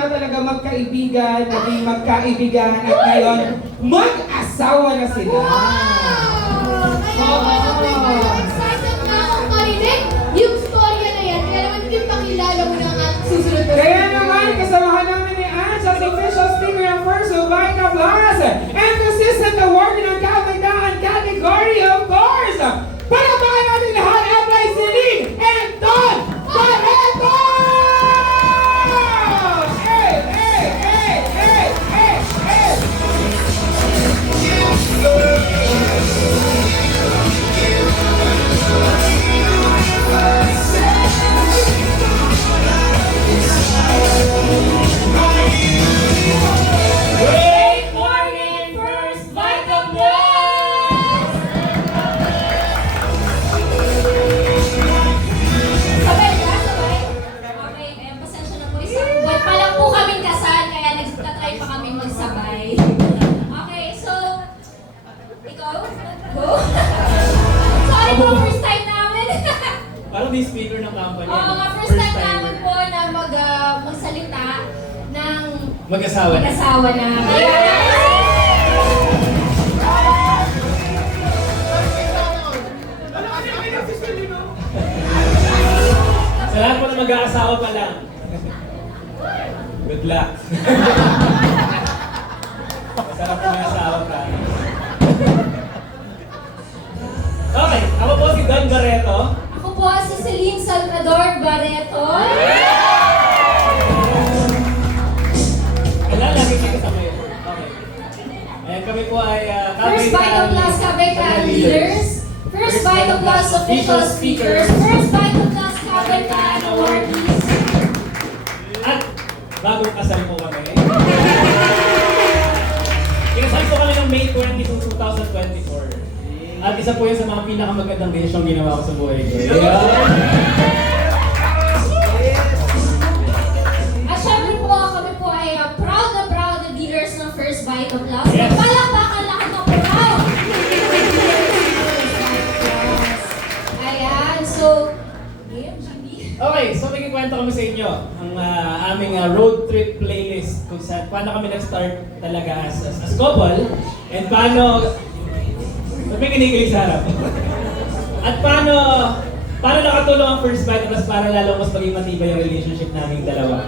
magsimula talaga magkaibigan, naging magkaibigan, at ngayon, mag-asawa na sila. Excited na akong marinig yung storya na yan. Kaya naman hindi pakilala mo na ang susunod na. Kaya naman, kasamahan namin ni Ange as official speaker ng First Vita Plus and consistent award ng kagandahan category, of course. Palakpakan natin lahat, Emily Celine and Don Barreto! Hey, hey, hey, hey, hey, hey! Great morning, First Vita Plus! Sabay ka, sabay. Okay, pasensya na po. Isang buwan pa lang po kaming kasal, kaya nagtatry pa kaming magsabay. Okay, so, ikaw, go. Sorry po, first time namin. Parang di speaker ng company. Oo nga, first time namin po na magsalita ng Mag-asawa na. mag-asawa na. Kaya, Sa lahat po na mag-aasawa pa lang. Good luck. Masarap na mag-asawa ka. Okay, ako po si Don Barreto. ako po si Celine Salvador Barreto. Kailan lagi kayo kasama yun? Okay. Ayan, kami po ay First Vita Plus Kabaitan Leaders. First Vita Plus Official Speakers. First Vita Plus Kabaitan Awardees. At bagong kasal po kami. Kinasal po kami ng May 22, 2024. At isa po yun sa mga pinakamagandang decision ginawa ko sa buhay ko. At syempre po kami po ay proud na leaders ng First Vita Plus. Yes. Palakpakan lahat ng proud! Ayan, so, game, Jimmy. Okay, so magkikwento kami sa inyo ang aming road trip playlist kung saan paano kami nag-start talaga as couple and paano may kinikilig sa harap. At paano nakatulong ang First Vita Plus para lalo mas maging matibay yung relationship naming dalawa.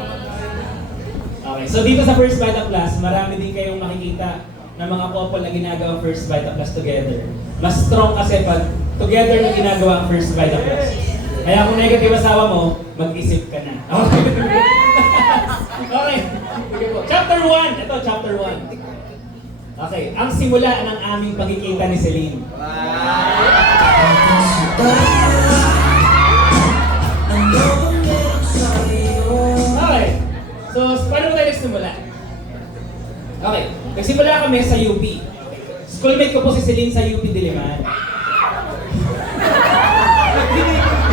Okay, so dito sa First Vita Plus, marami din kayong makikita ng mga couple na ginagawa First Vita Plus together. Mas strong kasi pag together na ginagawa ang First Vita Plus. Kaya kung negative asawa mo, mag-isip ka na. Okay. Okay. Sige po. Chapter 1. Ito, chapter 1. Okay, ang simula ng aming pagkikita ni Celine. Okay, so paano tayo nagsimula? Okay, nagsimula kami sa UP. Schoolmate ko po si Celine sa UP Diliman.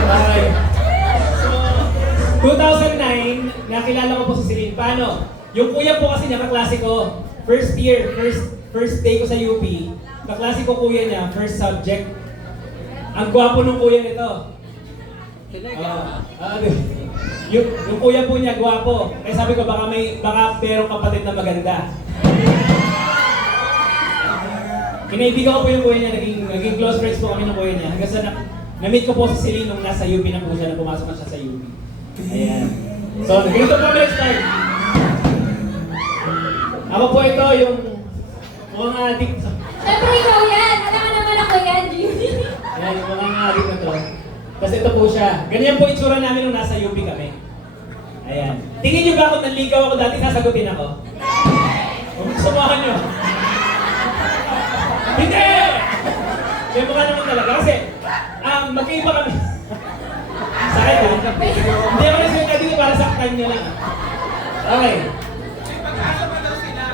Okay. So, 2009, nakilala ko po si Celine. Paano? Yung kuya po kasi niya, kaklase ko. First year, first day ko sa UP, kaklase ko kuya niya, first subject. Ang gwapo ng kuya nito. Yung kuya po niya, gwapo. Kaya sabi ko, baka merong kapatid na maganda. Kinaibigan ko po yung kuya niya, naging close friends po kami ng kuya niya. Hanggang sa na-meet ko po si Celine nung nasa UP na po siya, na pumasok na siya sa UP. Ayan. So, ganito po kami start. Ako po ito yung mga adik. Siyempre ikaw yan! Alam ka naman ako yan, Jimmy. Ayan, yung mga adik na to. Tapos ito po siya. Ganyan po itsura namin nung nasa UP kami. Ayan. Tingin niyo ba kung nanligaw ako dati, sasagutin ako? Sumahan niyo. Hindi! Kaya mukha naman talaga. Kasi, magkaiba kami. Sakit ha? Hindi ako nagsalita dito para saktan niyo lang. Okay.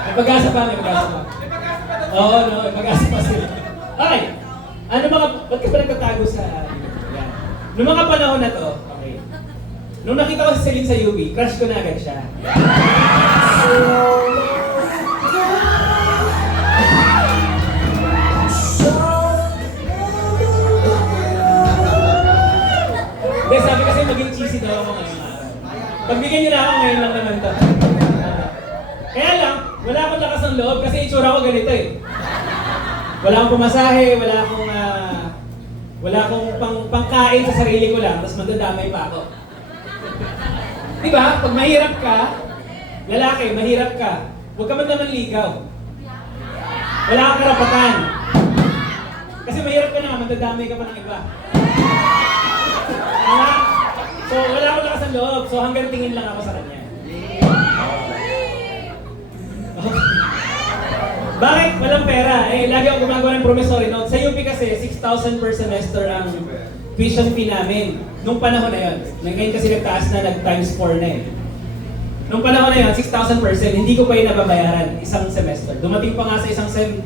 May pag-asa pa. Oo, no, may pag-asa pa sila. Okay. Ba't ka ba nagtatago sa... Yan. Noong mga panahon na to, okay. Nung nakita ko si Celine sa UP, crush ko na agad siya. Hindi, sabi kasi maging cheesy daw ako ngayon. Pagbigyan niyo na ako ngayon lang naman to. Kaya lang, wala akong lakas ng loob kasi itsura ko ganito eh. Wala akong pumasahe, wala akong pangkain sa sarili ko lang, tapos madadamay pa ako. Diba? Pag mahirap ka, lalaki, mahirap ka, huwag ka man naman ligaw. Wala kang karapatan. Kasi mahirap ka na, madadamay ka pa ng iba. Tama? So, wala akong lakas ng loob, so hanggang tingin lang ako sa kanya. Bakit? Walang pera. Eh, lagi ako gumagawa ng promissory note. Sa UP kasi, 6,000 per semester ang tuition fee namin. Nung panahon na yun. Ngayon kasi nagtaas na, nag-times 4 na eh. Nung panahon na yun, 6,000 per sem, hindi ko pa yun nababayaran isang semester. Dumating pa nga sa isang sem,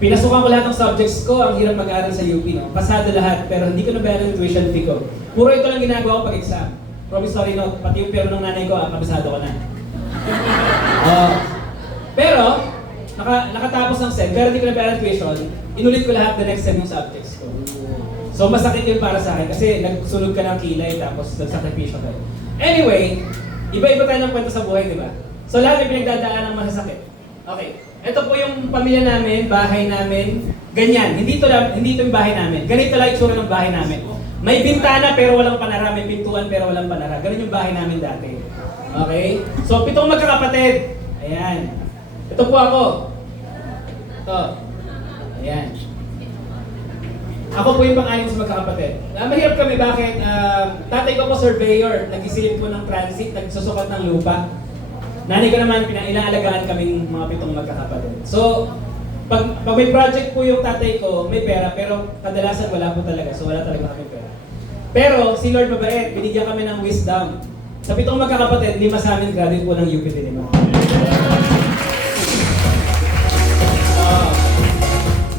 pinasukan ko lahat ng subjects ko, ang hirap mag-aaral sa UP, no? Pasado lahat, pero hindi ko nabayaran yung tuition fee ko. Puro ito lang ginagawa ko pag-exam. Promissory note, pati yung pero ng nanay ko, kabisado ko na. Pero, nakatapos ng sem, pero hindi ko nabayaran tuition, inulit ko lahat the next sem ng subjects ko. So masakit yun para sa akin kasi nagsunod ka ng kilay tapos nagsakripisyo ka. Anyway, iba-iba tayo ng kwento sa buhay, di ba? So lahat may pinagdadaan ng masasakit. Okay, ito po yung pamilya namin, bahay namin, ganyan. Hindi ito yung bahay namin. Ganito lang itsura ng bahay namin. May bintana pero walang panara, may pintuan pero walang panara. Ganun yung bahay namin dati. Okay? So 7 magkakapatid. Ayan. Ito po ako. Ito. Ayan. Ako po yung pang-anim sa magkakapatid. Mahirap kami, bakit? Tatay ko po surveyor, nag-isilip ko ng transit, nagsusukat ng lupa. Nanay ko naman, inaalagaan kaming mga 7 magkakapatid. So, pag may project po yung tatay ko, may pera, pero kadalasan wala po talaga, so wala talaga kami pera. Pero si Lord mabait, binigyan kami ng wisdom. Sa 7 magkakapatid, 5 sa amin graduate po ng UP din.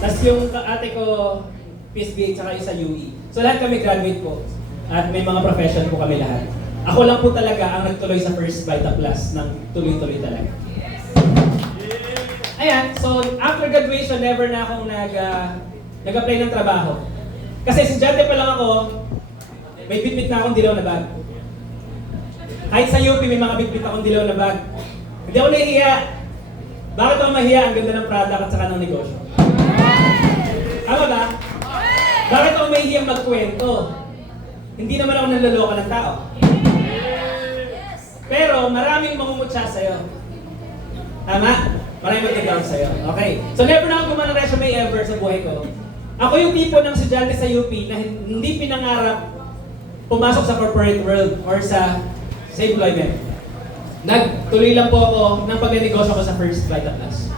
Tapos yung ate ko, PSBA tsaka isa UE. So lahat kami graduate po. At may mga profession po kami lahat. Ako lang po talaga ang nagtuloy sa First Vita Plus ng tuloy-tuloy talaga. Ayan, so after graduation, never na akong nag-apply ng trabaho. Kasi estudyante pa lang ako, may bitbit na akong dilaw na bag. Kahit sa UP, may mga bitbit akong dilaw na bag. Hindi ako nahihiya. Bakit ako mahiya? Ang ganda ng product at saka ng negosyo. Tama ba? Bakit ako mahihiyang magkwento? Hindi naman ako nanloloka ng tao. Pero maraming mangungutya sa'yo. Tama? Maraming mag-down sa'yo. Okay. So never na ako gumawa ng resume ever sa buhay ko. Ako yung tipo ng estudyante sa UP na hindi pinangarap pumasok sa corporate world or sa employment. Nagtuloy lang po ako ng pagnenegosyo ko sa First Vita Plus.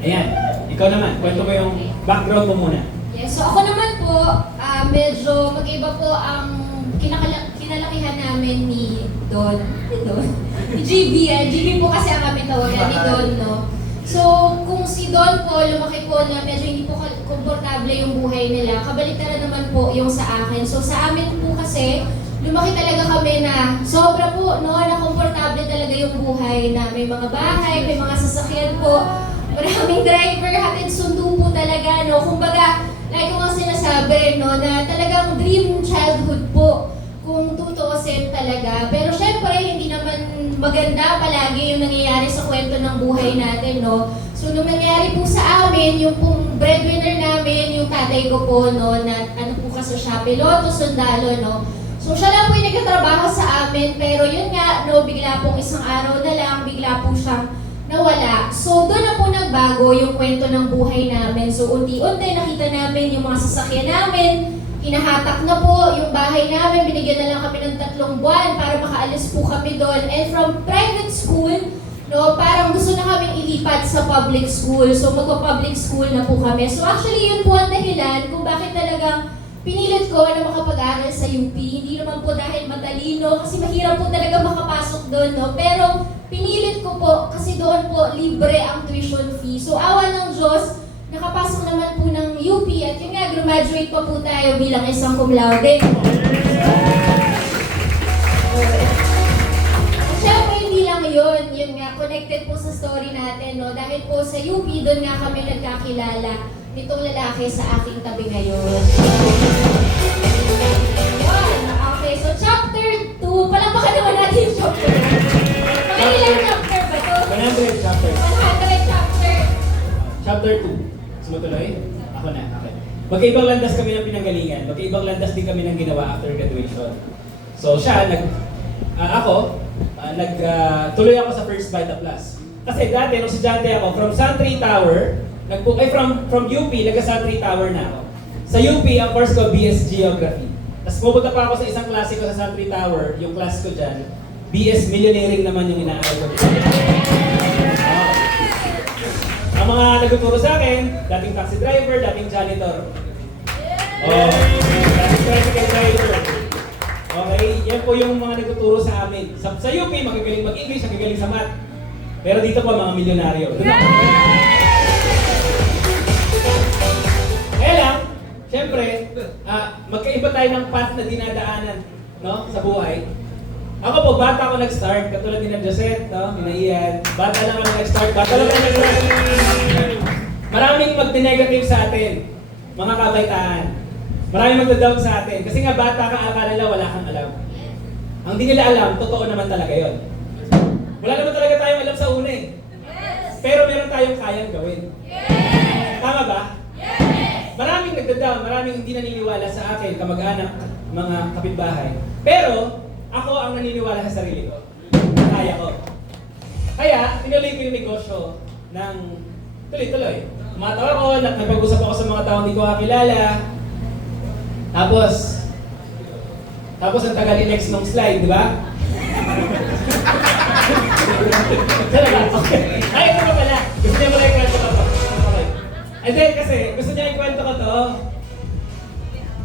Ayan. Ikaw naman, kwento mo yung background mo muna. Yes, so ako naman po, medyo mag-iba po ang kinalakihan namin ni Don. Ni GB. GB po kasi ang kami tawagan ni Don, no? So, kung si Don po, lumaki po na medyo hindi po komportable yung buhay nila, kabaliktaran naman po yung sa akin. So, sa amin po kasi, lumaki talaga kami na sobra po, no, na komportable talaga yung buhay na may mga bahay, may mga sasakyan po, maraming driver, hatid sundo po talaga, no. Kumbaga, like ko nga sinasabi, no, na talagang dream childhood po, kung tutuusin talaga. Pero syempre, hindi naman maganda palagi yung nangyayari sa kwento ng buhay natin, no. So, nung nangyari po sa amin, yung pong breadwinner namin, yung tatay ko po, no, na ano po kasi siya, piloto, sundalo, no. So, siya lang po yung nagkatrabaho sa amin, pero yun nga, no, bigla pong isang araw na lang, bigla po siyang nawala. So, doon na po nagbago yung kwento ng buhay namin. So, unti-unti nakita namin yung mga sasakyan namin, hinahatak na po yung bahay namin, binigyan na lang kami ng 3 buwan para makaalis po kami doon. And from private school, no, parang gusto na kaming ilipat sa public school. So, magpa-public school na po kami. So, actually, yun po ang dahilan kung bakit talagang pinilit ko na makapag-aral sa UP. Hindi naman po dahil matalino, kasi mahirap po talaga makapasok doon, no? Pero pinilit ko po kasi doon po libre ang tuition fee. So awa ng Diyos, nakapasok naman po ng UP at yun nga, graduate pa po tayo bilang isang cum laude. Siyempre, hindi lang yun nga, connected po sa story natin, no? Dahil po sa UP, doon nga kami nagkakilala nitong lalaki sa aking tabi ngayon. Yun, okay, so chapter 2, palakpakan naman natin yung chapter 2. tutuloy? Ako na, okay. Magkaibang landas kami ng pinanggalingan. Magkaibang landas din kami ng ginawa after graduation. So siya, tuloy ako sa First Vita Plus. Kasi dati, nung estudyante ako, from Santry Tower, from UP, nagka-Santry Tower na ako. Sa UP, ang course ko, BS Geography. Tapos pupunta pa ako sa isang klase ko sa Santry Tower, yung class ko dyan, BS Millionairing naman yung inaaral ko. Ang mga nagtuturo sa akin, dating taxi driver, dating janitor. Dating tricycle driver. Okay, yan po yung mga nagtuturo sa amin. Sa UP, magagaling mag-English, magagaling sa math. Pero dito po, mga milyonaryo. Kaya lang, syempre, magkaiba tayo ng path na dinadaanan, no, sa buhay. Ako po, bata ako nag-start, katulad ni na Josette, no, ni na Ian. Bata lang ako nag-start, bata lang ako nag-start. Maraming magdi-negative sa atin, mga kabaitaan. Maraming magda-down sa atin. Kasi nga bata ka, akala nila wala kang alam. Ang di nila alam, totoo naman talaga yon. Wala naman talaga tayong alam sa una eh. Pero meron tayong kayang gawin. Tama ba? Maraming nagda-down, maraming hindi naniniwala sa akin, kamag-anak, mga kapitbahay. Pero, ako ang naniniwala sa sarili ko. Kaya ko. Kaya, tinuloy ko yung negosyo ng tuloy-tuloy. Tumatawa ko, nagpag-usap ako sa mga taong hindi ko kakilala. Tapos ang tagal i-next nung slide, di ba? Talaga? Okay. Ay, ito pa pala. Gusto niya pala ikwento ko to. Okay. And then, kasi gusto niya ikwento ko to.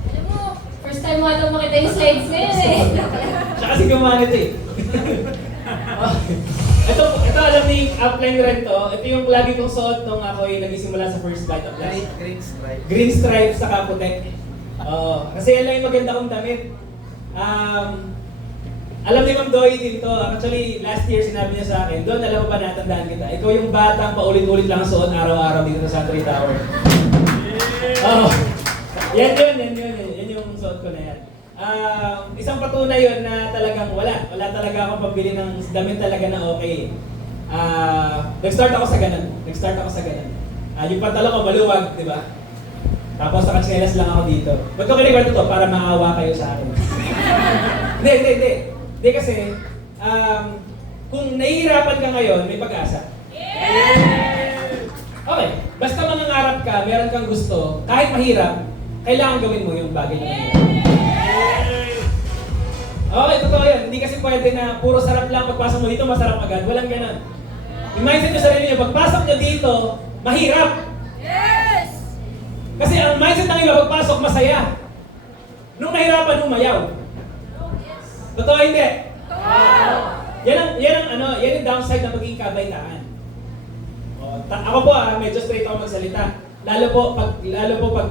Alam mo, first time mo ito makita yung slides na yun eh. Siya kasi gumawa nito eh. Ito alam ni upline rin to. Ito yung lagi kong suot nung ako yung nagsimula sa First Vita Plus. Green stripe sa kaputek. Kasi yan lang yung maganda kong damit. Alam ni Ma'am Doy din to. Actually, last year sinabi niya sa akin, Don, alam mo ba natandaan kita? Ikaw yung batang paulit-ulit lang suot araw-araw dito sa Santry Tower. Yan yung suot ko na yan. Isang patunay yun na talagang wala talaga akong pambili ng damit talaga na okay. Nag-start ako sa ganun. Yung pantalon ko maluwag, di ba? Tapos nakatsinelas lang ako dito. Ba't ko kinikwento to? Para maawa kayo sa akin. Hindi kasi, kung nahihirapan ka ngayon, may pag-asa. Okay, basta mangangarap ka, meron kang gusto, kahit mahirap, kailangan gawin mo yung bagay na mahirap. Okay, totoo yan. Hindi kasi pwede na puro sarap lang, pagpasok mo dito, masarap agad. Walang ganun. I-mindset nyo sarili nyo, pagpasok nyo dito, mahirap. Kasi ang mindset ng iba, pagpasok, masaya. Nung nahirapan, umayaw. Totoo hindi? Yan yung downside ng maging kabaitaan. Ako po medyo straight ako magsalita. Lalo po pag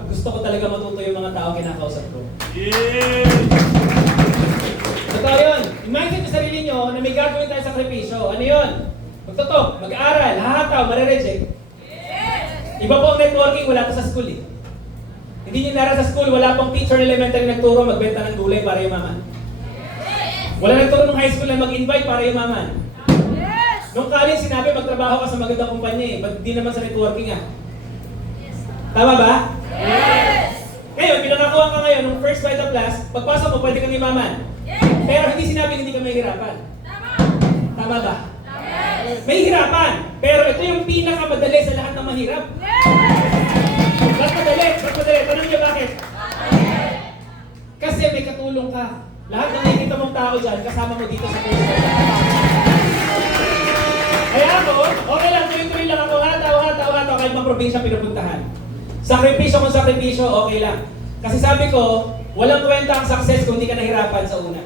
gusto ko talaga matuto yung mga tao kinakausap ko. Totoo yun. I-mindset yung sarili nyo na may gagawin tayo sakripisyo. Ano yun? Magtutok, mag-aaral, hahataw, marireject. Iba po ang networking, wala to sa school eh. Hindi nyo nara sa school, wala pong teacher na elementary nagturo magbenta ng gulay para yumaman. Wala nagturo ng high school na mag-invite para yumaman. Nung college, sinabi magtrabaho ka sa magandang kumpanya eh. Ba't di naman sa networking ah? Tama ba? Ngayon, pinakakuha ka ngayon nung First Vita Plus, pagpasok mo, pwede kang yumaman. Pero hindi sinabi hindi ka mahihirapan. Tama ba? May hirapan. Pero ito yung pinakamadali sa lahat ng mahirap. Ba't madali? Tanong niyo bakit? Kasi may katulong ka. Lahat ng nakikita mong tao dyan, kasama mo dito sa First Vita. Kaya ako, okay lang, tuloy-tuloy lang ako, hataw, kahit mga probinsya pinupuntahan. Sakripisyo kung sakripisyo, okay lang. Kasi sabi ko, walang kwenta ang success kung hindi ka nahirapan sa una.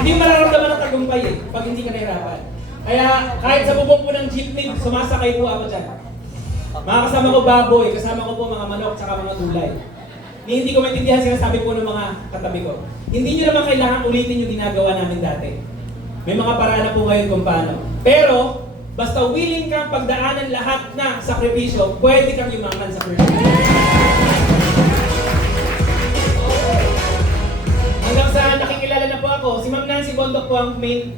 Hindi mo mararamdaman ng tagumpay eh, pag hindi ka nahirapan. Kaya kahit sa bubong po ng jeepney, sumasakay po ako dyan. Mga kasama ko baboy, kasama ko po mga manok, tsaka mga gulay. Hindi ko maintindihan sinasabi po ng mga katabi ko. Hindi nyo naman kailangan ulitin yung ginagawa namin dati. May mga paraan na po ngayon kung paano. Pero, basta willing kang pagdaanan lahat na sakripisyo, pwede kang yumaman sa first place. Hanggang sa nakikilala na po ako, si Ma'am Nancy Bondok po ang main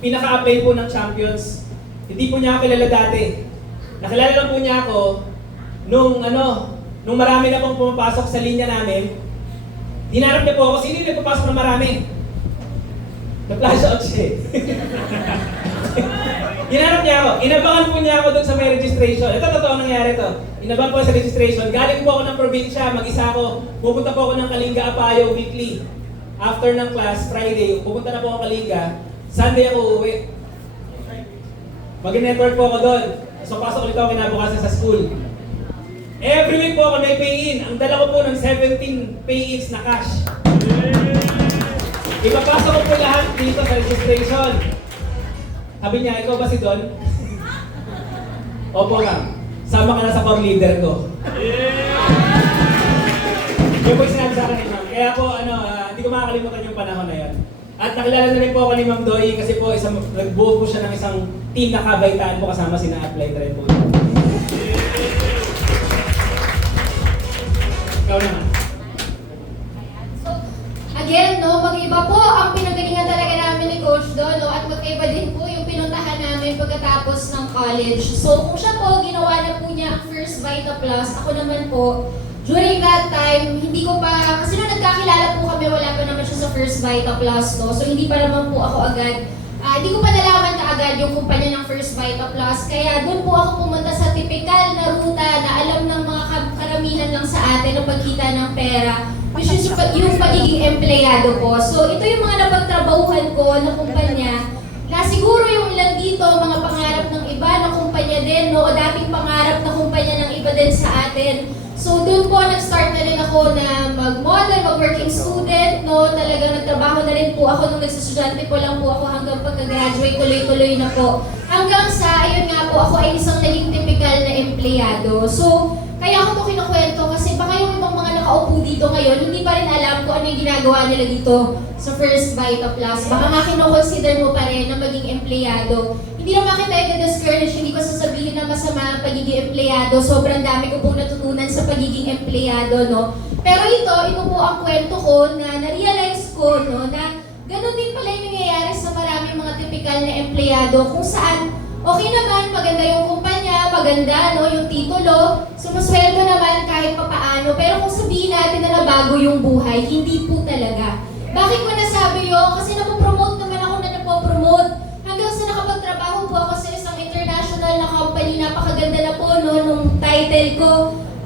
pinaka-apply po ng Champions. Hindi po niya ako kilala dati. Nakilala lang po niya ako nung marami na pong pumapasok sa linya namin, dinarap niya po ako, sino yung nagpapasok na marami? Na-flash out siya eh. Hinarap niya ako. Inabangan po niya ako dun sa may registration. Ito, totoo nangyari to. Inabangan po sa registration. Galing po ako ng probinsya, mag-isa ako. Pupunta po ako ng Kalinga Apayo weekly. After ng class, Friday, pupunta na po ako Kalinga. Sunday ako uuwi. Mag-network po ako doon. So pasok ulit ako kinabukasan sa school. Every week po ako may pay-in. Ang dala ko po ng 17 pay-ins na cash. Ipapasok ko po lahat dito sa registration. Sabi niya, ikaw ba si Don? Opo nga. Sama ka na sa farm leader ko. Yung po yung sinabi sa akin, ma'am. Kaya po, hindi ko makakalimutan yung panahon na yan. At nakilala na rin po ako ni Ma'am Doy kasi po nagbuo po siya ng isang team na kabaitaan po kasama sina Apply na rin po. Ikaw naman. Again, mag-iba po ang pinagalingan talaga namin ni Coach doon, at magkaiba din po yung pinuntahan namin pagkatapos ng college. So, kung siya po, ginawa na po niya ang first Vita Plus, ako naman po, during that time, hindi ko pa, kasi nung nagkakilala po kami, wala pa naman siya sa first Vita Plus, no? So, hindi pa naman po ako agad, hindi ko pa nalaman kaagad yung kumpanya ng first Vita Plus, kaya doon po ako pumunta sa typical na ruta na alam ng mga karamihan lang sa atin ng pagkita ng pera, which is yung pagiging empleyado ko. So, ito yung mga napagtrabahuhan ko na kumpanya na siguro yung ilan dito, mga pangarap ng iba na kumpanya din, no? O dating pangarap na kumpanya ng iba din sa atin. So, doon po nag-start na rin ako na mag-model, mag-working student, no? Talagang nagtrabaho na rin po ako nung nagsastudyante po lang po ako hanggang pagka-graduate, tuloy-tuloy na po. Hanggang sa, ayun nga po, ako ay isang naging typical na empleyado. So, kaya ako po kinukwento kasi baka yung ibang mga nakaupo dito ngayon, hindi pa rin alam kung ano yung ginagawa nila dito sa First Vita Plus. Baka nga kinoconsider mo pa rin na maging empleyado. Hindi naman kita i-discourage, hindi ko sasabihin na masama ang pagiging empleyado. Sobrang dami ko pong natutunan sa pagiging empleyado, no? Pero ito po ang kwento ko na na-realize ko, no, na ganun din pala yung nangyayari sa maraming mga typical na empleyado kung saan okay naman, maganda yung kumpanya, maganda, no, yung titulo, sumusweldo naman kahit papaano, pero kung sabihin natin na nabago yung buhay, hindi po talaga. Bakit ko nasabi yun? Kasi napopromote naman ako na napopromote. Hanggang sa nakapagtrabaho po ako sa isang international na company, napakaganda na po, no, nung title ko,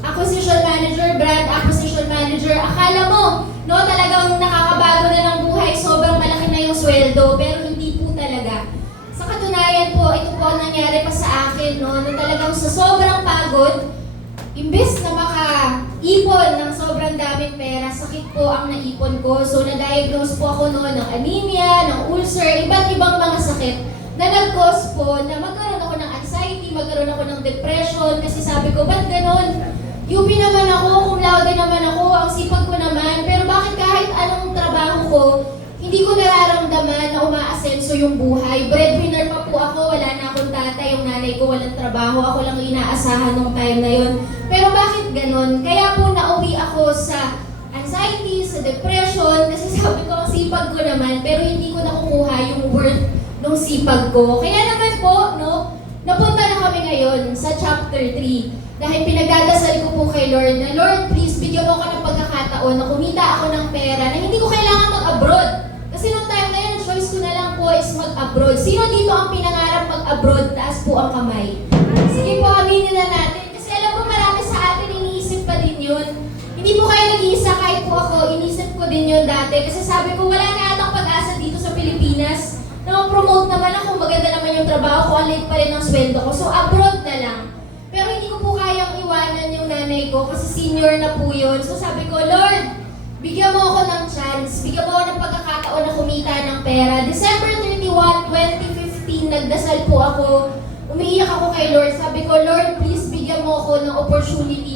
Acquisition Manager, Brand Acquisition Manager. Akala mo, no, talagang nakakabago na ng buhay, sobrang malaki na yung sweldo, pero hindi po talaga. Sa katunayan po, ito po ang nangyari pa sa akin, no, na talagang sa sobrang pagod, imbes na maka-ipon ng sobrang daming pera, sakit po ang naipon ko. So, na-diagnose po ako noon ng anemia, ng ulcer, iba't ibang mga sakit na nag-cause po na magkaroon ako ng anxiety, magkaroon ako ng depression, kasi sabi ko, ba't ganon? UP naman ako, cum laude naman ako, ang sipag ko naman, pero bakit kahit anong trabaho ko, hindi ko nararamdaman na umaasenso yung buhay. Breadwinner pa po ako, wala na akong tatay, yung nanay ko walang trabaho, ako lang inaasahan nung time na yun. Pero bakit ganon? Kaya po nauwi ako sa anxiety, sa depression, kasi sabi ko ang sipag ko naman, pero hindi ko nakukuha yung worth ng sipag ko. Kaya naman po, no, napunta na kami ngayon sa chapter 3. Dahil pinagdadasal ko po kay Lord na, Lord, please, bigyan mo ko ng pagkakataon na kumita ako ng pera na hindi ko kailangan mag-abroad. Kasi nung time na yun, choice ko na lang po is mag-abroad. Sino dito ang pinangarap mag-abroad? Taas po ang kamay. Sige po, aminin na natin. Kasi alam ko marami sa atin, iniisip pa din yun. Hindi po kayo nag-iisa, kahit po ako, inisip ko din yun dati. Kasi sabi ko, wala na atang pag-asa dito sa Pilipinas. Na promote naman ako, maganda naman yung trabaho ko, ang liit pa rin ang sweldo ko. So abroad na lang. Pero hindi ko po kayang iwanan yung nanay ko kasi senior na po yun. So sabi ko, Lord, bigyan mo ako ng chance, bigyan mo ako ng pagkakataon na kumita ng pera. December 31, 2015, nagdasal po ako. Umiiyak ako kay Lord. Sabi ko, Lord, please bigyan mo ako ng opportunity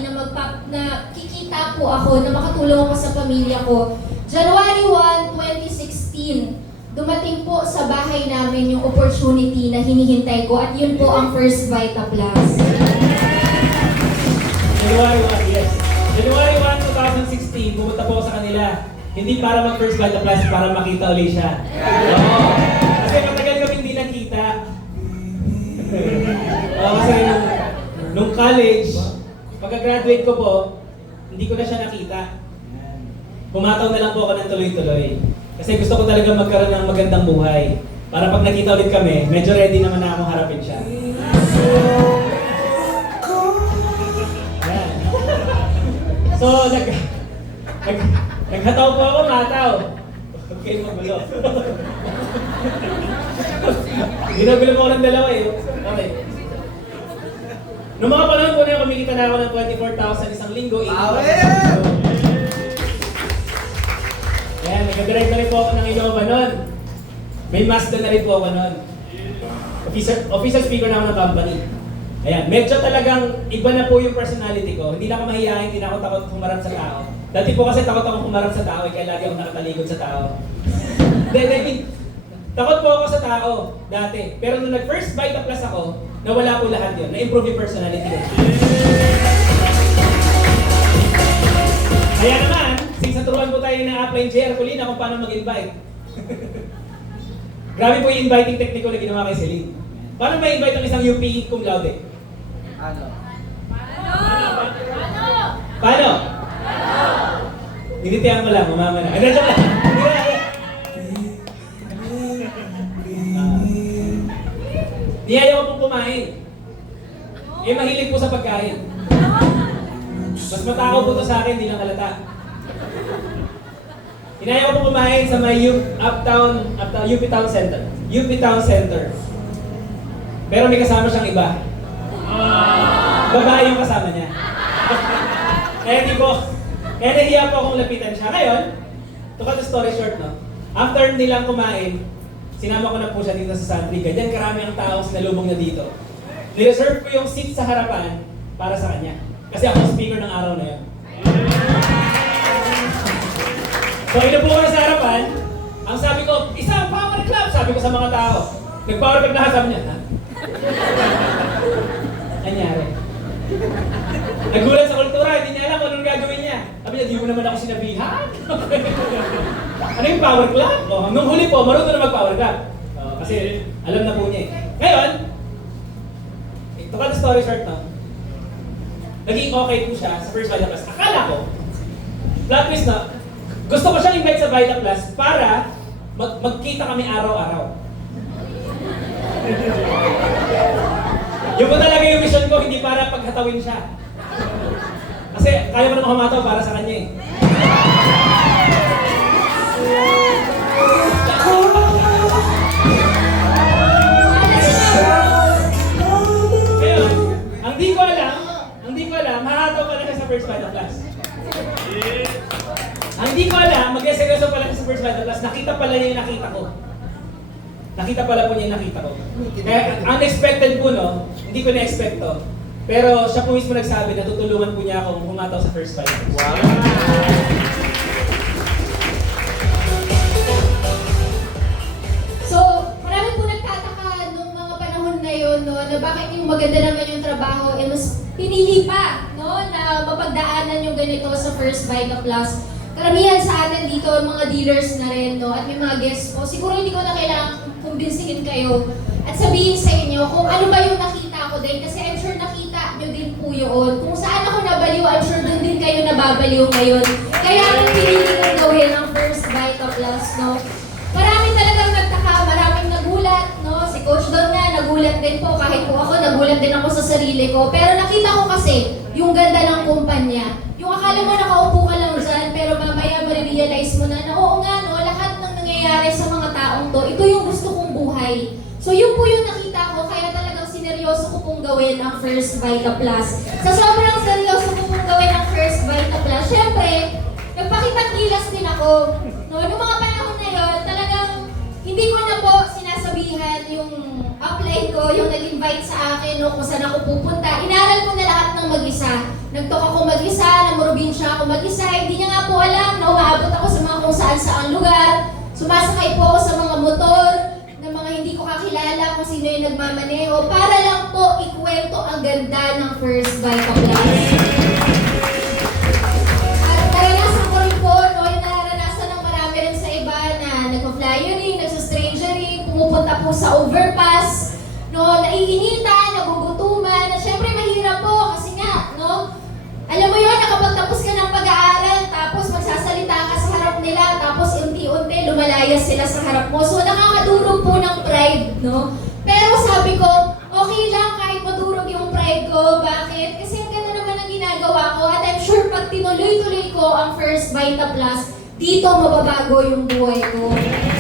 na kikita po ako, na makatulong ako sa pamilya ko. January 1, 2016, dumating po sa bahay namin yung opportunity na hinihintay ko at yun po ang First Vita Plus. January 1, yes. January 1, 2016, pumunta po ako sa kanila. Hindi para mag-First Vita Plus, para makita ulit siya. Oo. Kasi matagal kami hindi nakita. Kasi nung college, pagka-graduate ko po, hindi ko na siya nakita. Pumataw na lang po ako ng tuloy-tuloy. Kasi gusto ko talaga magkaroon ng magandang buhay. Para pag nakita ulit kami, medyo ready naman na akong harapin siya. Yan. So, naghataw po ako, mataw. Huwag kayong magulo. Ginagulo mo ako ng dalawa eh. Okay. Noong mga panahon po na yun, kumikita na ako ng 24,000 isang linggo. Ayan, nag-direct na rin po ako ng Innova nun. May Mazda na rin po ako nun. Official speaker na ako ng company. Ayan, medyo talagang iba na po yung personality ko. Hindi na ako mahihayin, hindi na ako takot humarap sa tao. Dati po kasi takot ako humarap sa tao, kaya lagi ako nakatalikod sa tao. Takot po ako sa tao dati. Pero nung nag-first Vita Plus ako, nawala po lahat yun. Na-improve yung personality ko. Kaya naman, since naturuan po tayo na apply JR Colina kung paano mag-invite. Grabe po yung inviting technique ko na ginawa kay Celine. Paano ma-invite ang isang UP cum laude? Paano? Ninitihan ko lang, mamama na. Joke lang. Niyaya ko pong kumain. Eh, mahilig po sa pagkain. Mas matakaw po to sa akin, hindi lang halata. Inaya ko pong kumain sa may UP Town Center. UP Town Center. Pero may kasama siyang iba. Babae yung kasama niya. Kaya nahiya po akong lapitan siya. Ngayon, to cut the story short, no? After nilang kumain, sinama ko na po siya dito sa Santri. Ganyan karami ang taong sinalubong na dito. Nireserve ko yung seat sa harapan para sa kanya. Kasi ako ang speaker ng araw na yun. So, inupo ko na sa harapan. Ang sabi ko, isang power clap! Sabi ko sa mga tao. Nag-power clap lahat, sabi niya, ha? Nangyari. Nagulat sa kultura, hindi niya alam kung anong gagawin niya. Sabi niya, di mo naman ako sinabihan. Ano yung power clap? Oh, nung huli po, marunong na mag-power clap. Kasi alam na po niya eh. Ngayon, to cut the story short, no? Naging okay po siya sa first Vita Plus. Akala ko, plot twist na, gusto ko siyang invite sa Vita Plus para magkita kami araw-araw. Yun po talaga yung mission ko, hindi para paghatawin siya. Kasi kaya mo naman humataw para sa kanya eh. Ngayon, ang di ko alam, mahataw pala siya sa first Vita Plus. Ang hindi ko alam, mag-seryoso pala siya sa first Vita Plus, nakita pala niya yung nakita ko. Nakita pala po niya yung nakita ko. Kaya unexpected po, no? Hindi ko na-expect to. Pero siya po mismo nagsabi na tutulungan po niya akong humataw sa first Vita Plus. Wow! So, marami po nagtataka nung mga panahon na yun, no, na bakit yung maganda naman yung trabaho, eh mas pinili pa, no, na mapagdaanan yung ganito sa First Vita Plus. Karamihan sa atin dito, mga dealers na rin, no, at may mga guests po. Siguro hindi ko na kailangan kumbinsihin kayo at sabihin sa inyo kung ano ba yung nakita ko din, kasi I'm sure nakita nyo din po yun. Kung saan ako nabaliw, I'm sure dun din kayo nababaliw ngayon. Kaya ang pinili kong gawin ang First Vita Plus, no. Marami talagang nagtaka, maraming nagulat, no? Si Coach Don nga, nagulat din po, kahit po ako, nagulat din ako sa sarili ko. Pero nakita ko kasi yung ganda ng kumpanya. Yung akala mo nakaupo ka lang dyan, pero mamaya ma-realize mo na oo nga, no? Lahat ng nangyayari sa mga taong to, ito yung gusto kong buhay. So yun po yung nakita ko, kaya talagang sineryoso ko pong gawin ang First Vita Plus. Sa sobrang seryoso ko pong gawin ang First Vita Plus, syempre, nagpakitang gilas din ako. No, noong mga panahon na yun, talagang hindi ko na po sinasabihan yung upline ko, yung nag-invite sa akin, no, kung saan ako pupunta. Inaral ko na lahat ng mag-isa. Nagtok ako mag-isa, namurobinsiya ako mag-isa. Hindi niya nga po alam na umaabot ako sa mga kung saan-saang lugar. Sumasakay po ako sa mga motor na mga hindi ko kakilala kung sino yung nagmamaneho para lang po ikwento ang ganda ng First Vita Plus. Naranasan ko rin po, no, yung naranasan ng marami rin sa iba na nagpa-flyering, nagsa-strangering, pumupunta po sa overpass, no, naiinitan, nagugutuman, at syempre mahirap po kasi nga, no, lumalayas sila sa harap mo. So nakakadurog po ng pride, no? Pero sabi ko, okay lang kahit madurog yung pride ko. Bakit? Kasi ang ganda naman ang ginagawa ko at I'm sure pag tinuloy-tuloy ko ang First Vita Plus, dito mababago yung buhay ko.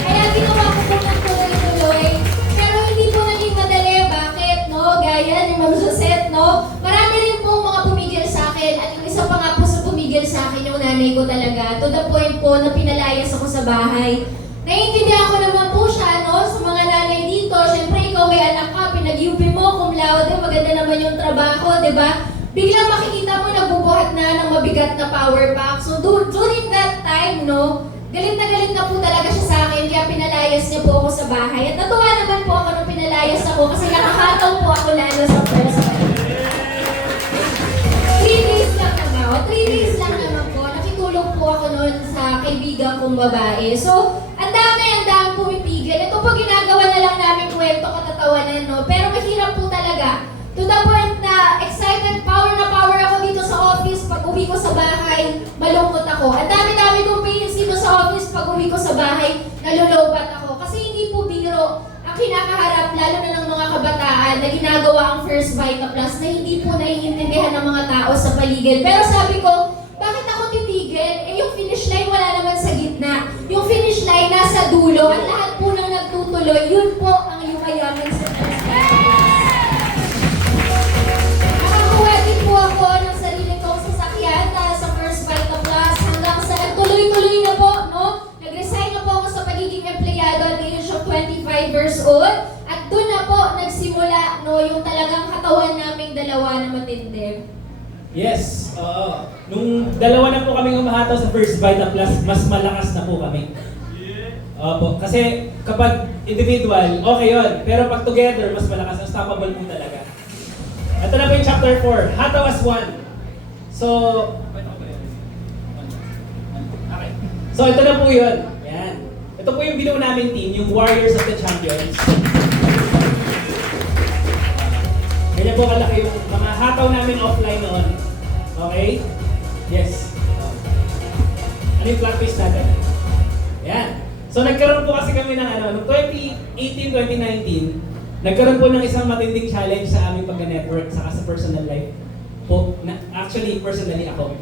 Kaya ginawa ko po ng tuloy-tuloy. Pero hindi po naging madali. Bakit? No? Gaya ni Ma'am Josette, no? Marami rin po mga pumigil sa akin. At yung isa pa nga po sa pumigil sa akin, yung nanay ko talaga. To the point po na pinalayas ako sa bahay. Naiintindihan ko naman po siya, no? Sa mga nanay dito, syempre ikaw may anak ka, pinag-UP mo, cum laude, maganda naman yung trabaho, di ba? Biglang makikita mo nagbubuhat na ng mabigat na power pack. So during that time, no, galit na po talaga siya sa akin, kaya pinalayas niya po ako sa bahay. At natuwa naman po ako nung pinalayas ako kasi nakakataw po ako lalo sa first time. 3 days lang naman, 3 days lang naman po, nakitulong po ako noon sa kaibigan kong babae. So, ang dami pumipigil. Ito po ginagawa na lang namin kwento, katatawanan, no? Pero mahirap po talaga. To the point na excited, power na power ako dito sa office. Pag uwi ko sa bahay, malungkot ako. Ang dami-dami kong pains dito sa office. Pag uwi ko sa bahay, nalulobat ako. Kasi hindi po biro ang kinakaharap, lalo na ng mga kabataan, na ginagawa ang First Vita Plus na hindi po naiintindihan ng mga tao sa paligid. Pero sabi ko, bakit ako titigil? Eh yung finish line wala naman sa gitna. Yung finish line nasa dulo at lahat po nang nagtutuloy, yun po ang yumayaman sa First Vita Plus. Nakakuha din po ako ng sarili kong sasakyan sa First Vita Plus hanggang sa tuloy-tuloy na po, no? Nag-resign na po ako sa pagiging empleyado at the age of 25 years old. At doon na po nagsimula, no, yung talagang katawan naming dalawa na matindi. Yes, oo. Nung dalawa na po kami humahataw sa First Vita Plus, mas malakas na po kami. Opo, kasi kapag individual, okay yun. Pero pag together, mas malakas. Unstoppable po talaga. Ito na po yung chapter 4, Hataw as One. So, okay. So ito na po yun. Yan. Ito po yung binuo namin team, yung Warriors of the Champions. Ganyan po kalaki yung mga hataw namin offline noon. Okay? Yes. Ano yung flat face natin? Yan. So nagkaroon po kasi kami ng noong 2018-2019, nagkaroon po ng isang matinding challenge sa aming pag-network saka sa personal life. Po, actually, personally ako.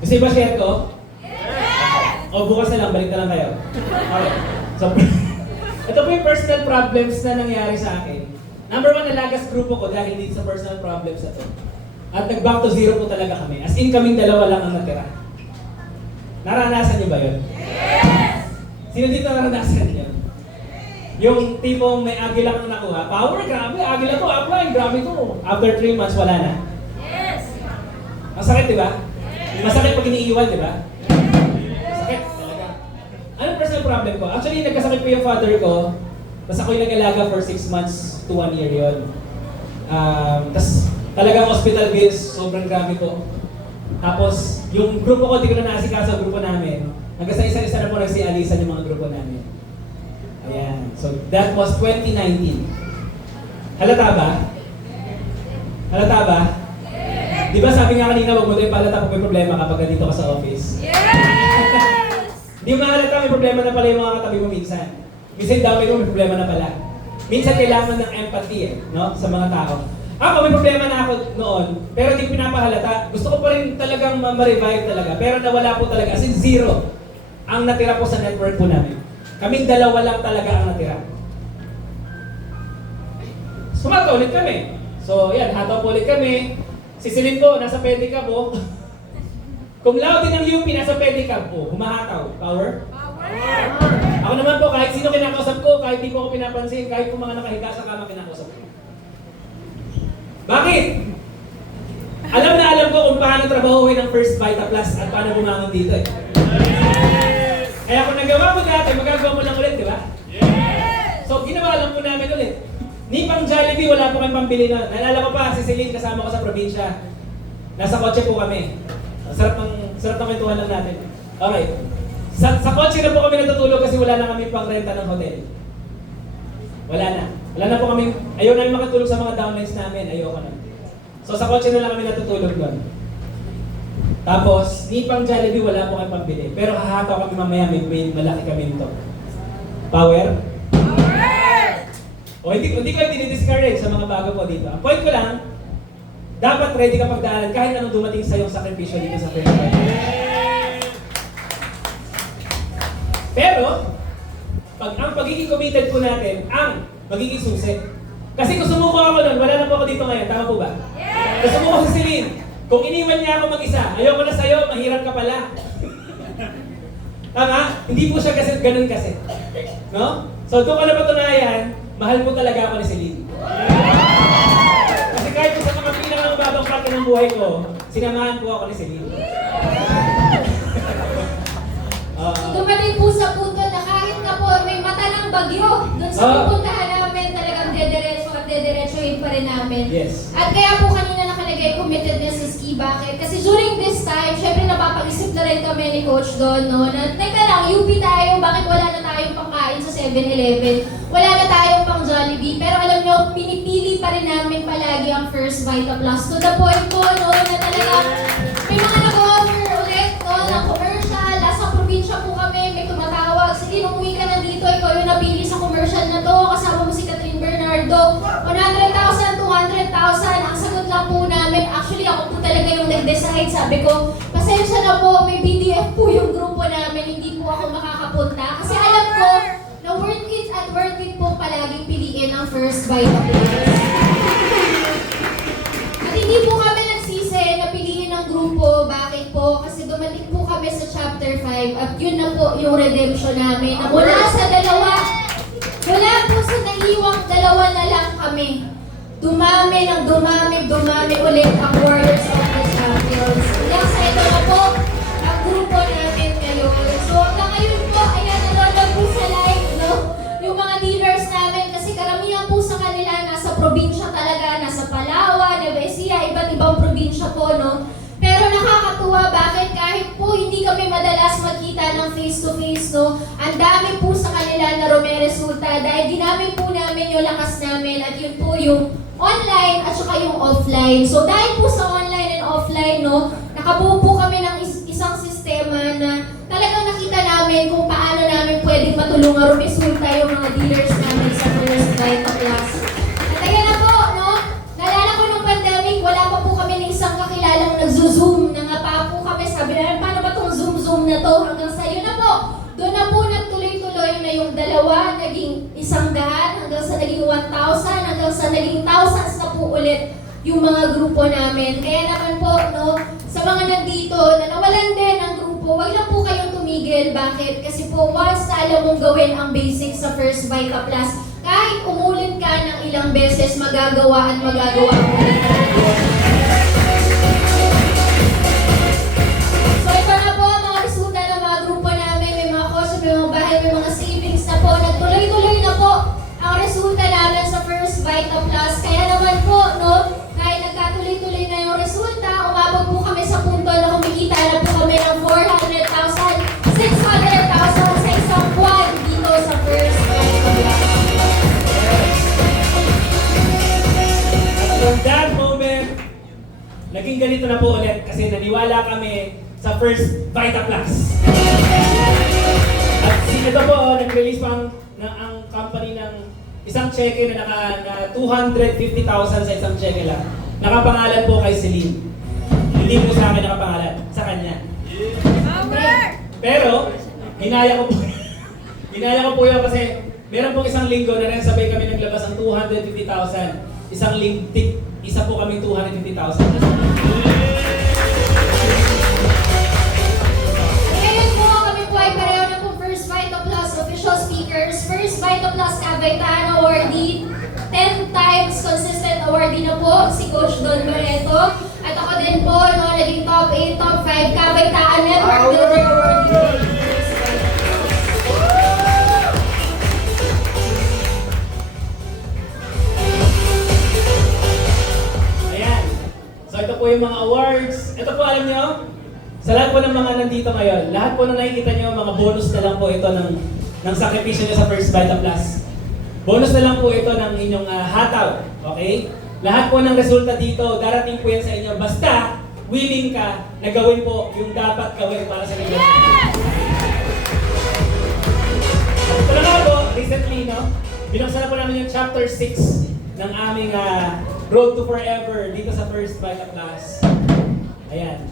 Gusto ba share ko? Yes! O bukas na lang, balik na lang kayo. Okay. So, ito po yung personal problems na nangyari sa akin. Number 1, nalagas grupo ko dahil dito sa personal problems na to. At nag-back to zero po talaga kami. As in, kaming dalawa lang ang natira. Naranasan niyo ba yun? Yes! Sino dito naranasan niyo? Yung tipong may agila kang nakuha, power, grabe, agila to, apply, grabe to. After 3 months, wala na. Yes! Masakit, di ba? Yes! Masakit pag iniiwan, di ba? Yes! Masakit, talaga. Anong personal problem ko? Actually, nagkasakit po yung father ko. Tapos ako yung nag-alaga for 6 months to 1 year yun. Tapos talagang hospital bills, sobrang grabe po. Tapos yung grupo ko, di ko na naasikaso sa grupo namin. Hanggang sa isa-isa na po nagsialisan yung mga grupo namin. Ayan. So that was 2019. Halata ba? Halata ba? Yes! Di ba sabi nga kanina, wag mo tayo palata kung may problema kapag dito ka sa office? Yes! Di mo mahalata may problema na pala yung mga katabi mo minsan. Minsan daw may problema na pala. Minsan kailangan ng empathy no? Sa mga tao. Ako may problema na ako noon, pero hindi pinapahalata. Gusto ko pa rin talagang ma-revive talaga. Pero nawala po talaga, as in zero ang natira po sa network po namin. Kaming dalawa lang talaga ang natira. Sumata ulit kami. So yan, hataw po ulit kami. Si Celine po, nasa pedicab po. Kung laude ng UP, nasa pedicab po. Humahataw. Power? Power! Ako naman po, kahit sino kinakausap ko, kahit di po ako pinapansin, kahit po mga nakahiga sa kama kinakausap ko. Bakit? Alam na alam ko kung paano trabahuhin ang First Vita Plus at paano bumangon dito eh. Yes! Kaya kung nagawa mo dati, magagawa mo lang ulit, di ba? Yes! So ginawa lang po namin ulit. Ni pang Jollibee, wala po kami pambili na. Naalala ko pa, si Celine kasama ko sa probinsya. Nasa kotse po kami. Sarap ng kwentuhan lang natin. Okay. Sa kotse na po kami natutulog kasi wala na kami pang renta ng hotel. Wala na. Wala na po kami, ayaw namin makatulog sa mga downlines namin. Ayoko na. So sa kotse na lang kami natutulog doon. Tapos, ni pang Jollibee, wala po kayong pambili. Pero hahataw kami mamaya, may malaki kami nito. Power? O hindi ko dinidiscourage sa mga bago po dito. Ang point ko lang, dapat ready ka pagdaanan kahit anong dumating sa iyong sakripisyo dito sa First Bite. Pero, ang pagiging committed po natin, ang magiging susi. Kasi kung sumuko ako nun, wala na po ako dito ngayon. Tama po ba? Kung sumuko si Celine, kung iniwan niya ako mag-isa, ayoko na sa'yo, mahirap ka pala. Tama? Hindi po siya kasi ganun kasi. No? So doon ko na patunayan, mahal mo talaga ako ni Celine. Kasi kahit sa mga pinakamababang parte ng buhay ko, sinamahan po ako ni Celine. Dumating po sa punto na kahit na po may mata ng bagyo, dun sa pupuntahan namin talagang dederecho at dederechoin pa rin namin. Yes. At kaya po kanina nakalagay committedness sa ski. Bakit? Kasi during this time, syempre napapag-isip na rin kami ni Coach doon, no? Na, teka lang, UP tayo, bakit wala na tayong pangkain sa 7-Eleven? Wala na tayong pang Jollibee. Pero alam nyo, pinipili pa rin namin palagi ang First Vita Plus. To the point po, no, na talagang may mga nag-offer ulit, no, ng commercial. Nasa probinsya po kami, may tumatawag. Sige, nung uwi ka na dito, ikaw yung napili sa commercial na to. Kasama mo si Catherine Bernardo. 100,000, 200,000. Ang sagot lang po namin, actually ako po talaga yung nag-decide. Sabi ko, pasensya na po, may BDF po yung grupo namin. Hindi po ako makakapunta. Kasi alam ko na worth it po palaging piliin ang First Vita Plus. At hindi po kami nagsisi na piliin ang grupo. Bakit po? Kasi dumating po kami sa chapter 5 at yun na po yung redemption namin. Na mula sa dalawa, wala po sa naiwang dalawa na lang kami. Dumami ulit ang Warriors of the Champions. Hanggang sa ito na po, ang grupo namin ngayon. So hanggang ngayon po, ayan, nanonood po sa live, no? Yung mga dealers namin, kasi karamihan po sa kanila nasa probinsya talaga, nasa Palawan, Nueva Ecija, iba't ibang probinsya po, no? Pero nakakatuwa, bakit kahit po hindi kami madalas magkita ng face-to-face, no? Ang dami po sa kanila na resulta dahil ginamit po namin yung lakas namin at yun po yung online at saka yung offline. So dahil po sa online and offline, no, nakabuo po kami ng isang sistema na talagang nakita namin kung paano namin pwedeng matulungan rumisulta yung mga dealers namin sa First Vita Plus. At ayan na po, no, naalala ko nung pandemic, wala pa po kami ng isang kakilalang nagzo-zoom. Nangapa po kami, sabi namin, paano ba itong zoom-zoom na to? Hanggang sa yun na po, doon na po nagtuloy-tuloy na yung dalawa, naging 100, hanggang sa naging 1,000, hanggang sa naging thousands na po ulit yung mga grupo namin. Kaya naman po, no, sa mga nandito na nawalan din ng grupo, wag lang po kayong tumigil. Bakit? Kasi po, once na alam mong gawin ang basics sa First Vita Plus, kahit umulit ka ng ilang beses, magagawa at magagawa mo ulit. So ito na po ang mga resulta ng mga grupo namin. May mga coach, may mga bahay, may mga savings na po. Nagtuloy-tuloy na po ang resulta namin sa First Vita Plus. Kaya naman po, no, kahit nagkatuloy-tuloy na yung resulta, umabot po kami sa punto na kumikita na po kami ng 400,000, 600,000 sa isang buwan dito sa First Vita Plus. From that moment, naging ganito na po ulit kasi naniwala kami sa First Vita Plus. At ito po, nag-release pang ang company ng isang cheque na 250,000 sa isang cheque lang. Nakapangalan po kay Celine. Hindi po sa akin nakapangalan, sa kanya. Pero, hinaya ko po. Hinaya ko po yun kasi meron pong isang linggo na rin sabay kami naglabas ng 250,000. Isang lingtik, isa po kami 250,000. Ngayon po, kami po ay pareho na po First Vita Plus official speakers. First Vita Plus Cavite awardee. 10 times consistent awardee na po si Coach Don Barreto. At ako din po, no, naging top 8, top 5 Cavite Network Builder awardee. Ito po yung mga awards. Ito po, alam nyo, sa lahat po ng mga nandito ngayon, lahat po na nakikita nyo, mga bonus na lang po ito ng sakripisyo nyo sa First Vita Plus. Bonus na lang po ito ng inyong hataw. Okay? Lahat po ng resulta dito, darating po yan sa inyo. Basta, willing ka na gawin po yung dapat gawin para sa inyo. Talaga po, recently, no? Binuksan na po namin yung chapter 6 ng aming Road to Forever dito sa First Bite Class. Ayan.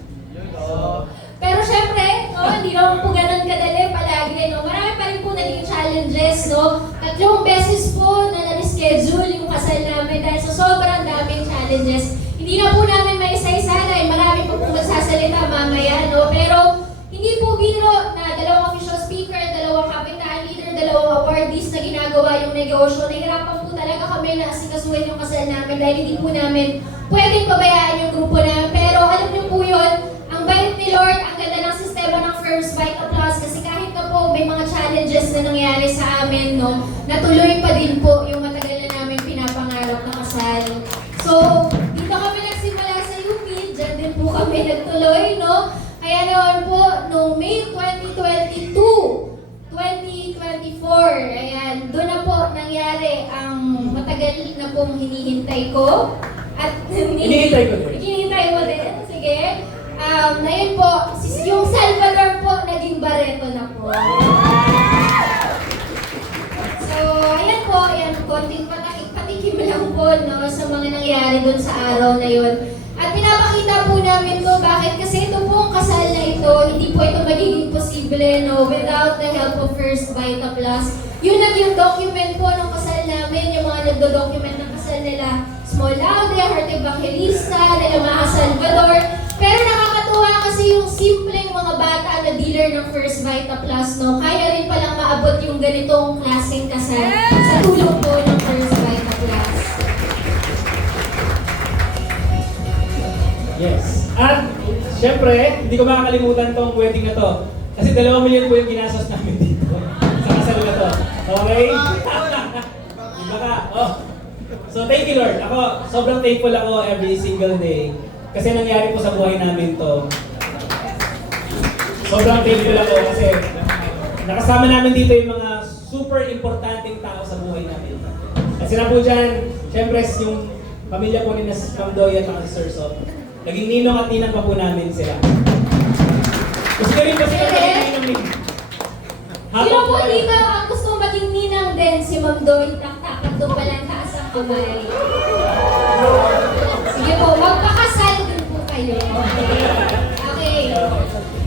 So, Pero syempre, no, hindi naman po ganun kadali palagi, no? Marami pa rin po naging challenges, no? 3 beses po na na-schedule yung kasal namin dahil sa sobrang daming challenges. Hindi na po namin may isa-isa dahil marami po magsasalita mamaya, no? Pero hindi po biro na 2 official speaker, 2 kapitan leader, 2 awardees na ginagawa yung negosyo. Nahirapan po talaga kami na asikasuhin yung kasal namin dahil hindi po namin pwedeng pabayaan yung grupo namin. Pero alam niyo po yun, ang bait ni Lord, ang ganda ng sistema ng First Bite Applause kasi kahit na po may mga challenges na nangyari sa amin, no, natuloy pa din po yung matagal na namin pinapangarap na kasal. So, dito kami nagsimula sa UP, dyan din po kami nagtuloy, no? Kaya naman po, noong May 2022, 2024, ayan, doon na po nangyari ang matagal na pong hinihintay ko. At hinihintay ko din. Hinihintay mo din, sige. Ngayon po, yung Salvador po, naging Barreto na po. So, ayan po, ayan, konting patikim lang po, no, sa mga nangyari dun sa araw na yun. At pinapakita po namin to, bakit? Kasi ito po ang kasal na ito, hindi po ito magiging posible, no, without the help of First Bite Applause. Yun naging document po ng kasal namin, yung mga nagdo-document ng kasal nila, Small Laude, Heart Evangelista, nila Maha Salvador. Pero nakakatuwa kasi yung simpleng mga bata na dealer ng First Bite Applause, no, kaya rin palang maabot yung ganitong klaseng kasal sa tulong po ng First Bite Applause. yes. At, syempre, hindi ko makakalimutan tong wedding na to. Kasi 2 million po yung ginastos namin dito sa kasal na to. Okay? Iba ka. Oh. So, thank you, Lord. Ako, sobrang thankful ako every single day. Kasi nangyari po sa buhay namin to. Sobrang thankful ako kasi nakasama namin dito yung mga super importanteng tao sa buhay namin. Kasi na po dyan, syempre yung pamilya po ni Ma'am Doy at si Sir Sob. Naging ninong at ninang pa po namin sila. Gusto ko rin kasi maging ninong din. Sino po dito ang gusto maging ninang din si Ma'am Doy? Taktakan doon palang taas ang kamay. Sige po, magpakasal din po kayo. Okay.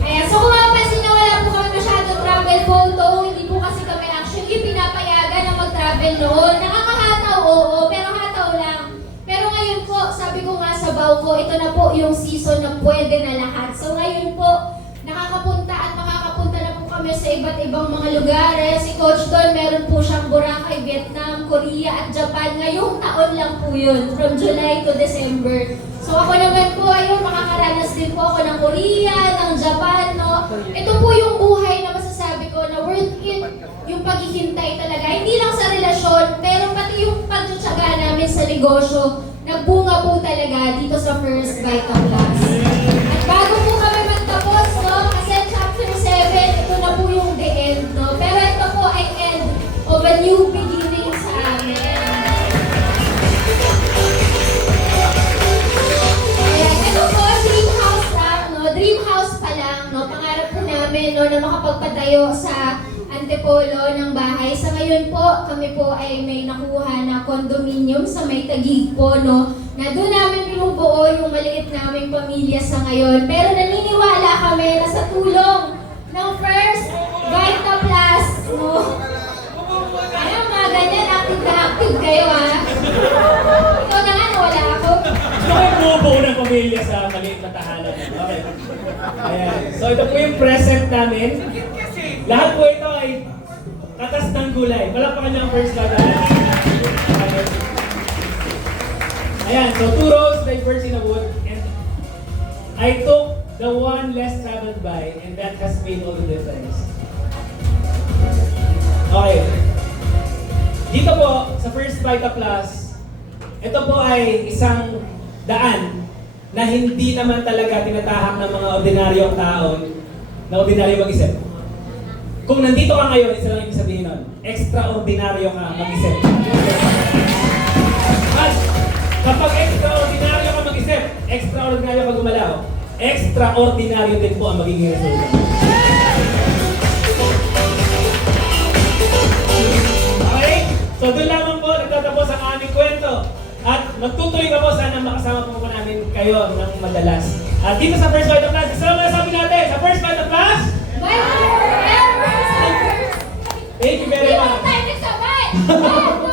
Ayan, so kung mapapansin na wala po kami masyadong travel photo, hindi po kasi kami actually pinapayagan na mag-travel noon. Nakakahataw, oo, pero hataw lang. Pero ngayon po, sabi ko nga sa baw ko, ito na po yung season na pwede na lahat. So ngayon po, nakakapunta at makakapunta na po kami sa iba't ibang mga lugar. Si Coach Don, meron po siyang Boracay, Vietnam, Korea at Japan. Ngayong taon lang po yun, from July to December. So ako naman po, ayun, makakaranas din po ako ng Korea, ng Japan, no? Ito po yung buhay na masasabi ko na worth it, yung paghihintay talaga. Hindi lang sa relasyon, pero pati yung pagtsatsaga namin sa negosyo, nagbunga po talaga dito sa First Bite Applause. At bago po kami magtapos, no? Kasi chapter 7, ito na po yung the end, no? Pero ito po ay end of a new beginning sa amin. Ayan, ito po, dream house lang, no? Dream house pa lang, no? Pangarap po namin, no, na makapagpatayo sa Antipolo ng bahay. Sa ngayon po, kami po ay may nakuha na condominium sa may Taguig po, no? Na doon namin binubuo yung maliit naming pamilya sa ngayon. Pero naniniwala kami na sa tulong ng First Bite Applause, no? Ayun, mga ganyan, active na active kayo, ha? Ikaw na nga, nawala ako. Gusto ko yung buo ng pamilya sa maliit na tahanan. Okay. Ayan. So ito po yung present namin. Lahat po ito ay katas ng gulay. Wala pa kanyang first bite. Ayan, so 2 rows diverse in a wood. And I took the one less traveled by and that has made all the difference. Okay. Dito po, sa First Bite Applause, ito po ay isang daan na hindi naman talaga tinatahak ng mga ordinaryong tao na ordinaryo mag-isip. Kung nandito ka ngayon, isa lang ibig sabihin nun, extraordinaryo ka mag-isip. At kapag extraordinaryo ka mag-isip, extraordinaryo ka gumalaw, extraordinaryo din po ang magiging resulta. Okay? So doon lamang po nagtatapos ang aming kwento. At magtutuloy pa po, sana makasama po namin kayo ng madalas. At dito sa First Bite of Class, kasama na sabi natin, sa First Bite of Class, Bye forever! thank you very much. Hindi mo tayo nagsabay!